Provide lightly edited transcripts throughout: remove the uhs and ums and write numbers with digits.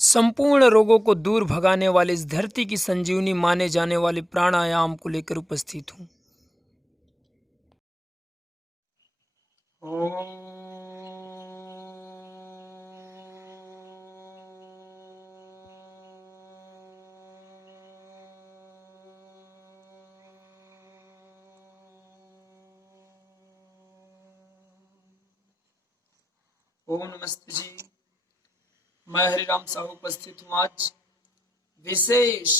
संपूर्ण रोगों को दूर भगाने वाले इस धरती की संजीवनी माने जाने वाले प्राणायाम को लेकर उपस्थित हूँ। ओम नमस्ते जी। मैं हरिराम साहू उपस्थित हूँ आज विशेष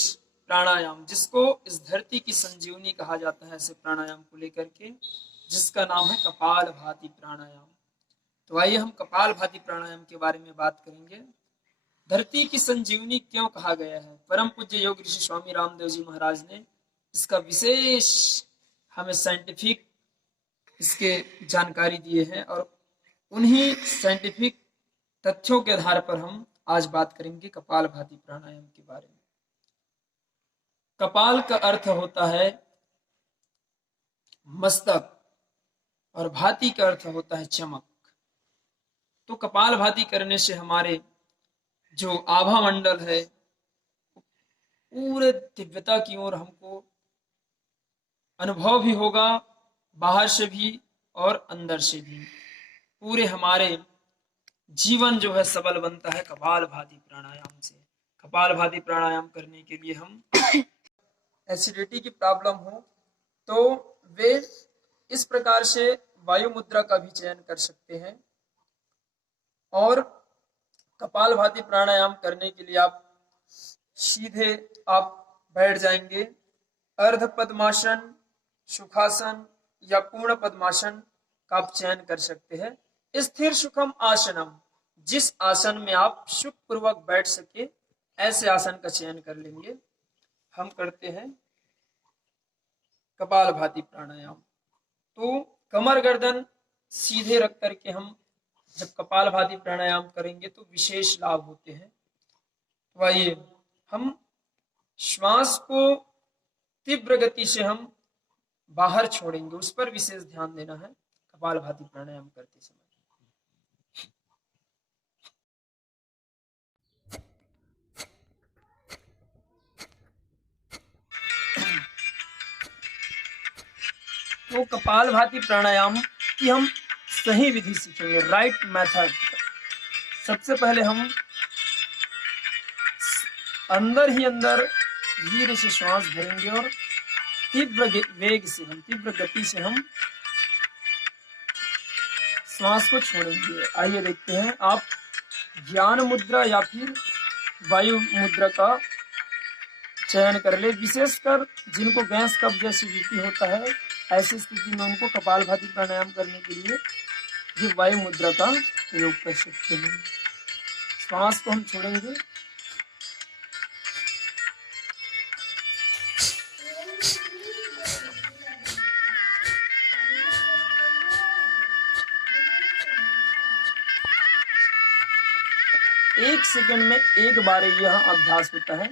प्राणायाम, जिसको इस धरती की संजीवनी कहा जाता है, ऐसे प्राणायाम को लेकर के, जिसका नाम है कपालभाति प्राणायाम। तो आइए हम कपालभाति प्राणायाम के बारे में बात करेंगे। धरती की संजीवनी क्यों कहा गया है? परम पूज्य योग ऋषि स्वामी रामदेव जी महाराज ने इसका विशेष हमें साइंटिफिक इसके जानकारी दिए हैं, और उन्हीं साइंटिफिक तथ्यों के आधार पर हम आज बात करेंगे कपालभाति प्राणायाम के बारे में। कपाल का अर्थ होता है मस्तक और भाति का अर्थ होता है चमक। तो कपालभाति करने से हमारे जो आभा मंडल है पूरे दिव्यता की ओर हमको अनुभव भी होगा, बाहर से भी और अंदर से भी। पूरे हमारे जीवन जो है सबल बनता है कपालभाति प्राणायाम से। कपालभाति प्राणायाम करने के लिए हम एसिडिटी की प्रॉब्लम हो तो वे इस प्रकार से वायु मुद्रा का भी चयन कर सकते हैं। और कपालभाति प्राणायाम करने के लिए आप सीधे आप बैठ जाएंगे। अर्ध पद्मासन, सुखासन या पूर्ण पद्मासन का आप चयन कर सकते हैं। स्थिर सुखम आसनम, जिस आसन में आप सुख पूर्वक बैठ सके, ऐसे आसन का चयन कर लेंगे। हम करते हैं कपालभाति प्राणायाम। तो कमर गर्दन सीधे रख करके हम जब कपालभाति प्राणायाम करेंगे तो विशेष लाभ होते हैं। तो आइए हम श्वास को तीव्र गति से हम बाहर छोड़ेंगे, उस पर विशेष ध्यान देना है कपालभाति प्राणायाम करते समय। तो कपालभाति प्राणायाम की हम सही विधि सीखेंगे, राइट मेथड। सबसे पहले हम अंदर ही अंदर धीरे से श्वास भरेंगे और तीव्र वेग से हम, तीव्र गति से हम श्वास को छोड़ेंगे। आइए देखते हैं। आप ज्ञान मुद्रा या फिर वायु मुद्रा का चयन कर ले। विशेषकर जिनको गैस कब्ज एसिडिटी होता है, ऐसी स्थिति में उनको कपालभाति प्राणायाम करने के लिए ये वायु मुद्रा का प्रयोग कर सकते हैं। श्वास को हम छोड़ेंगे। एक सेकंड में एक बार यह अभ्यास होता है।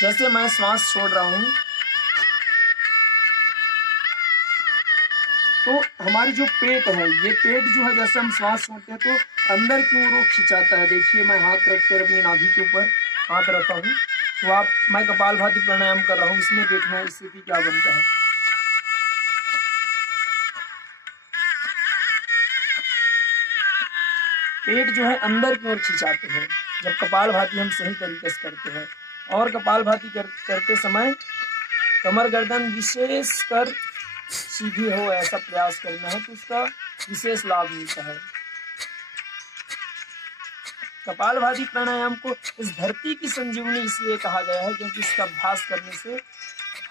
जैसे मैं श्वास छोड़ रहा हूं तो हमारी जो पेट है, ये पेट जो है, जैसे हम श्वास छोड़ते हैं तो अंदर की ओर वो खिंचाता है। देखिए मैं हाथ रखकर अपनी नाभि के ऊपर हाथ रखा हूँ। तो मैं कपालभाति प्राणायाम कर रहा हूँ, इसमें देखना स्थिति क्या बनता है। पेट जो है अंदर की ओर खिंचाते हैं जब कपालभाति हम सही तरीके से करते हैं। और कपालभाति करते समय कमर गर्दन विशेष कर सीधी हो, ऐसा प्रयास करना है, तो उसका विशेष लाभ मिलता है। कपालभाति प्राणायाम को इस धरती की संजीवनी इसलिए कहा गया है क्योंकि इसका अभ्यास करने से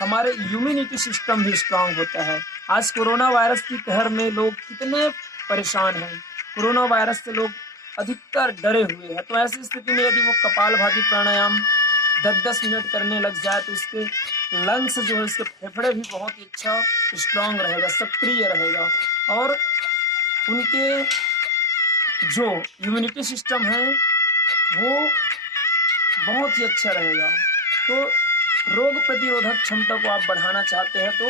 हमारे इम्यूनिटी सिस्टम भी स्ट्रांग होता है। आज कोरोना वायरस की कहर में लोग कितने परेशान हैं, कोरोना वायरस से लोग अधिकतर डरे हुए हैं। तो ऐसी स्थिति में यदि वो कपालभाति प्राणायाम 10-10 मिनट करने लग जाए तो उसके लंग्स जो है, उसके फेफड़े भी बहुत ही अच्छा स्ट्रांग रहेगा, सक्रिय रहेगा, और उनके जो इम्यूनिटी सिस्टम है वो बहुत ही अच्छा रहेगा। तो रोग प्रतिरोधक क्षमता को आप बढ़ाना चाहते हैं तो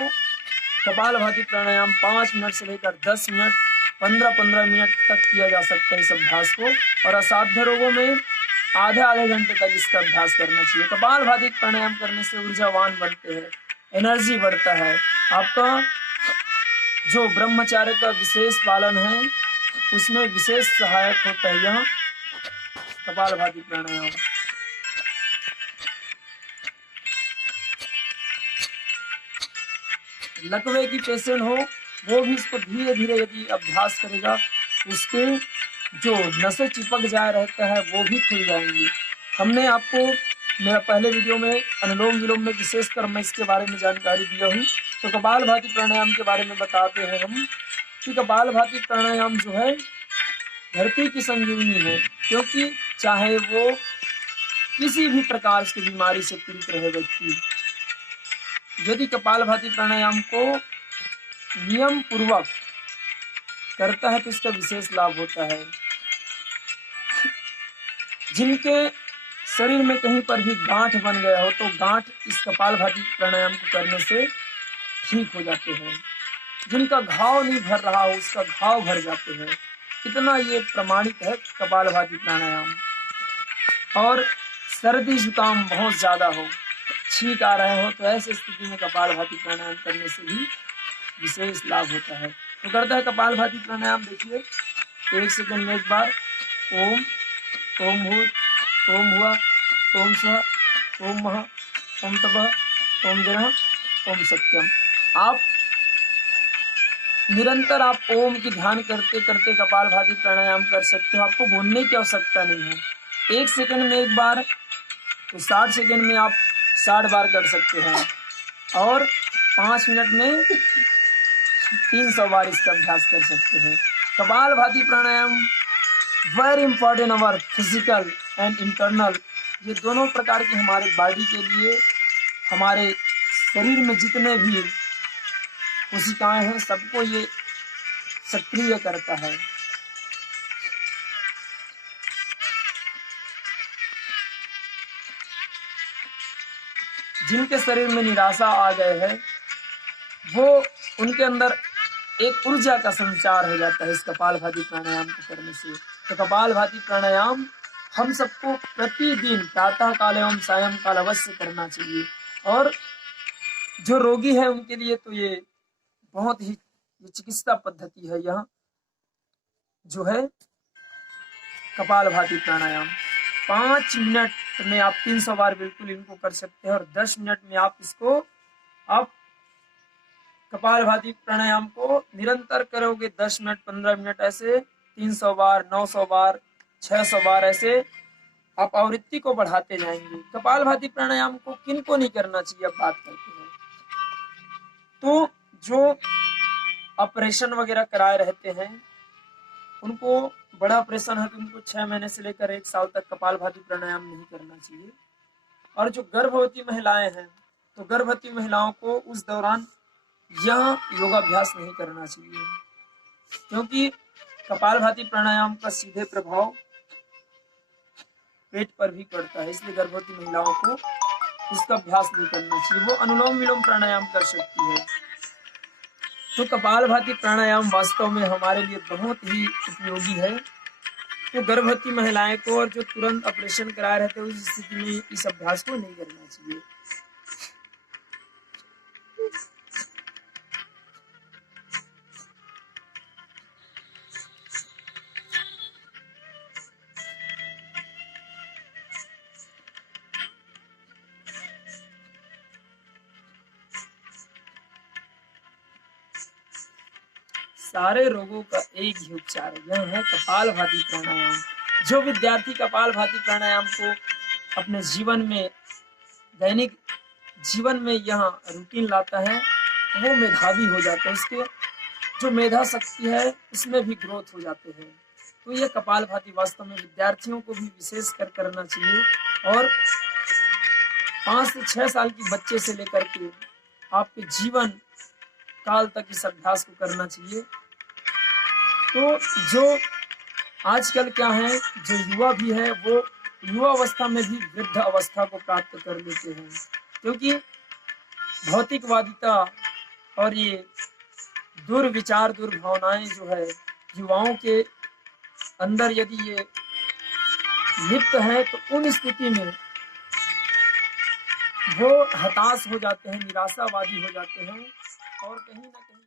कपालभाति प्राणायाम 5 मिनट से लेकर 10 मिनट 15-15 मिनट तक किया जा सकता है इस अभ्यास को। और असाध्य रोगों में आधे आधे घंटे तक इसका अभ्यास करना चाहिए। कपालभाति प्राणायाम करने से ऊर्जावान बनते हैं, एनर्जी बढ़ता है, आपका जो ब्रह्मचार्य का विशेष पालन है उसमें विशेष सहायक होता है यह कपालभाति प्राणायाम। लकवे की पेशेंट हो वो भी इसको धीरे धीरे यदि अभ्यास करेगा उसके जो नसें चिपक जाए रहता है वो भी खुल जाएंगी। हमने आपको मेरा पहले वीडियो में अनुलोम विलोम में विशेषकर मैं इसके बारे में जानकारी दिया हूँ। तो कपालभाति प्राणायाम के बारे में बताते हैं हम कि कपालभाति प्राणायाम जो है धरती की संजीवनी है, क्योंकि चाहे वो किसी भी प्रकार की बीमारी से पीड़ित रहे व्यक्ति, यदि कपालभाति प्राणायाम को नियम पूर्वक करता है तो इसका विशेष लाभ होता है। जिनके शरीर में कहीं पर भी गांठ बन गया हो तो गांठ इस कपालभाति प्राणायाम को करने से ठीक हो जाते हैं। जिनका घाव नहीं भर रहा हो उसका घाव भर जाते हैं। इतना ये प्रमाणित है कपालभाति प्राणायाम। और सर्दी जुकाम बहुत ज्यादा हो, छींक आ रहे हो तो ऐसी स्थिति में कपालभाति प्राणायाम करने से भी विशेष लाभ होता है। तो करता है कपालभाति प्राणायाम, देखिए 1 सेकंड में एक बार ओम, ओम भूत, ओम भुवः, ओम स्वः, ओम महः, ओम तपः, ओम जनः, ओम सत्यम। आप निरंतर आप ओम की ध्यान करते करते कपालभाति प्राणायाम कर सकते हो। आपको बोलने की आवश्यकता नहीं है। 1 सेकंड में एक बार तो 60 सेकंड में आप 60 बार कर सकते हैं और 5 मिनट में 300 बार इसका अभ्यास कर सकते हैं। Kapalbhati pranayama very important our physical and internal, ये दोनों प्रकार के हमारे बॉडी के लिए, हमारे शरीर में जितने भी कोशिकाएं हैं सबको ये सक्रिय करता है। जिनके शरीर में निराशा आ गए है वो उनके अंदर एक ऊर्जा का संचार हो जाता है इस कपालभाति प्राणायाम को करने से। तो कपालभाति प्राणायाम हम सबको प्रतिदिन प्रातः काल एवं सायं काल अवश्य करना चाहिए। और जो रोगी है उनके लिए तो ये बहुत ही चिकित्सा पद्धति है। यह जो है कपालभाति प्राणायाम 5 मिनट में आप 300 बार बिल्कुल इनको कर सकते हैं और 10 मिनट में आप इसको आप कपालभाति प्राणायाम को निरंतर करोगे 10 मिनट 15 मिनट ऐसे 300 बार 900 बार 600 बार ऐसे आप आवृत्ति को बढ़ाते जाएंगे। कपालभाति प्राणायाम को किनको नहीं करना चाहिए अब बात करते हैं। तो जो ऑपरेशन वगैरह कराए रहते हैं उनको, बड़ा ऑपरेशन है तो उनको 6 महीने से लेकर 1 साल तक कपालभाति प्राणायाम नहीं करना चाहिए। और जो गर्भवती महिलाएं हैं तो गर्भवती महिलाओं को उस दौरान यह योगाभ्यास नहीं करना चाहिए, क्योंकि कपालभाति प्राणायाम का सीधे प्रभाव पेट पर भी पड़ता है, इसलिए गर्भवती महिलाओं को इसका अभ्यास नहीं करना चाहिए। वो अनुलोम विलोम प्राणायाम कर सकती है। तो कपालभाति प्राणायाम वास्तव में हमारे लिए बहुत ही उपयोगी है। तो गर्भवती महिलाएं को और जो तुरंत ऑपरेशन कराए रहते हैं उस स्थिति में इस अभ्यास को नहीं करना चाहिए। सारे रोगों का एक ही उपचार है, यह है कपालभाति प्राणायाम। जो विद्यार्थी कपालभाति प्राणायाम को अपने जीवन में, दैनिक जीवन में यह रूटीन लाता है वो मेधावी हो जाता है। उसके जो मेधा शक्ति है उसमें भी ग्रोथ हो जाते हैं। तो यह कपालभाति वास्तव में विद्यार्थियों को भी विशेष कर करना चाहिए और 5 से 6 साल की बच्चे से लेकर के आपके जीवन काल तक इस अभ्यास को करना चाहिए। तो जो आजकल क्या है, जो युवा भी है वो युवा अवस्था में भी वृद्ध अवस्था को प्राप्त कर लेते हैं, क्योंकि भौतिकवादिता और ये दुर्विचार दुर्भावनाएं जो है युवाओं के अंदर यदि ये लिप्त हैं तो उन स्थिति में वो हताश हो जाते हैं, निराशावादी हो जाते हैं और कहीं ना कहीं